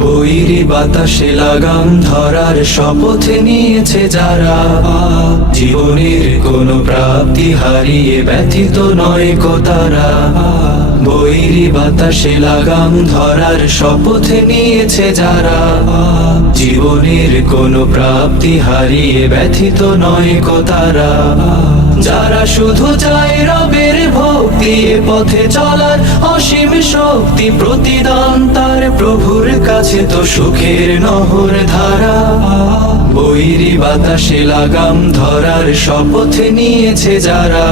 বৈরী বাতাসে লাগাম ধরার শপথ নিয়েছে যারা, জীবনের কোনো প্রাপ্তি হারিয়ে ব্যথিত নয় কো তারা। বৈরী বাতাসে লাগাম ধরার শপথ নিয়েছে যারা, জীবনের কোনো প্রাপ্তি হারিয়ে ব্যথিত নয় কো তারা। যারা শুধু চায় রবের ভক্তি, এ পথে চলার অসীম শক্তি, প্রতিদান তার প্রভুর কাছে তো সুখের নহর ধারা। বৈরী বাতাসে লাগাম ধরার শপথ নিয়েছে যারা,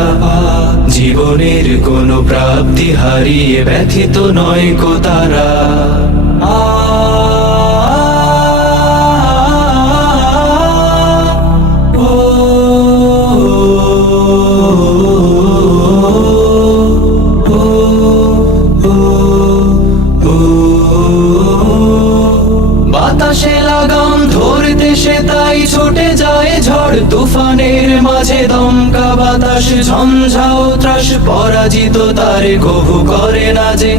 জীবনের কোনো প্রাপ্তি হারিয়ে ব্যথিত নয় কো তারা। বাতাসে লাগাম ধরতে সে তাই ছুটে যায় ঝড় তুফানের মাঝে, দমকা বাতাস ঝঞ্ঝাও ত্রাস, পরাজিত তারে কভু করে না যে।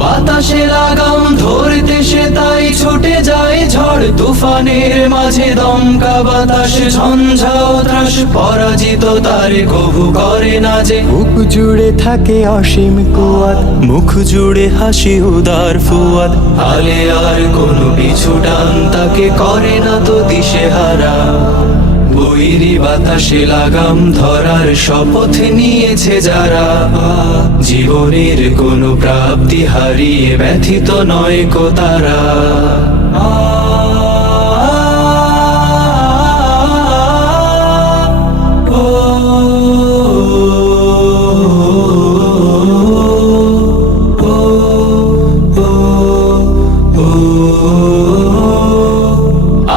বাতাসে লাগাম ধরতে সে তাই ছুটে যায় ঝড় তুফানের মাঝে, দমকা বাতাস ঝঞ্ঝাও ত্রাস, পরাজিত তারে কভু করে না যে। বুক জুড়ে থাকে অসীম কুয়াত, মুখ জুড়ে হাসি উদার ফুয়াদ, হালে আর কোনো পিছু টান তাকে করে না তো দিশেহারা। বৈরী বাতাসে লাগাম ধরার শপথ নিয়েছে যারা, জীবনের কোনো প্রাপ্তি হারিয়ে ব্যথিত নয় কো তারা।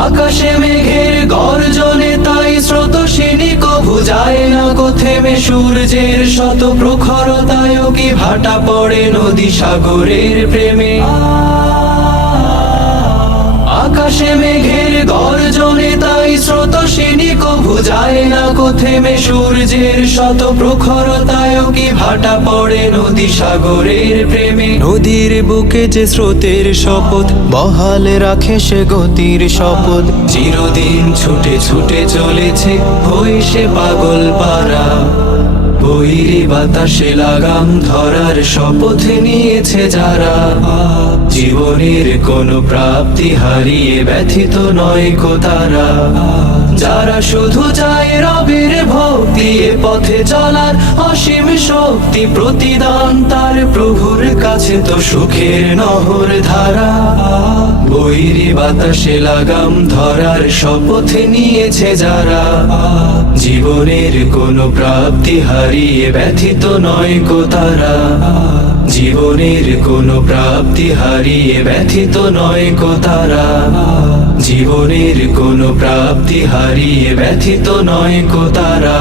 আকাশে মেঘের গর্জনে তাই স্রোতস্বিনী কভু যায় না কো থেমে, সূর্যের শত প্রখরতায় কি ভাটা পড়ে নদী সাগরের প্রেমে। আকাশে মেঘের গর্জনে তাই স্রোতস্বিনী কভু যায় না কো থেমে, সূর্যের শত প্রখরতায় কি ভাটা পড়ে নদী সাগরের প্রেমে। নদীর বুকে যে স্রোতের শপথ, বহাল রাখে সে গতির শপথ, চিরদিন ছুটে ছুটে চলেছে হয়ে সে পাগল পারা। বৈরী বাতাসে লাগাম ধরার শপথ নিয়েছে যারা, জীবনের কোনো প্রাপ্তি হারিয়ে ব্যথিত নয় কো তারা। যারা শুধু চায় রবের ভক্তি, এ পথে চলার অসীম শক্তি, প্রতিদান তার প্রভুর কাছে তো সুখের নহর ধারা। বৈরী বাতাসে লাগাম ধরার শপথ নিয়েছে যারা, জীবনের কোনো প্রাপ্তি হারিয়ে ব্যথিত নয় কো তারা। জীবনের কোনো প্রাপ্তি হারিয়ে ব্যথিত নয় কো তারা। জীবনের কোনো প্রাপ্তি হারিয়ে ব্যথিত নয় কো তারা।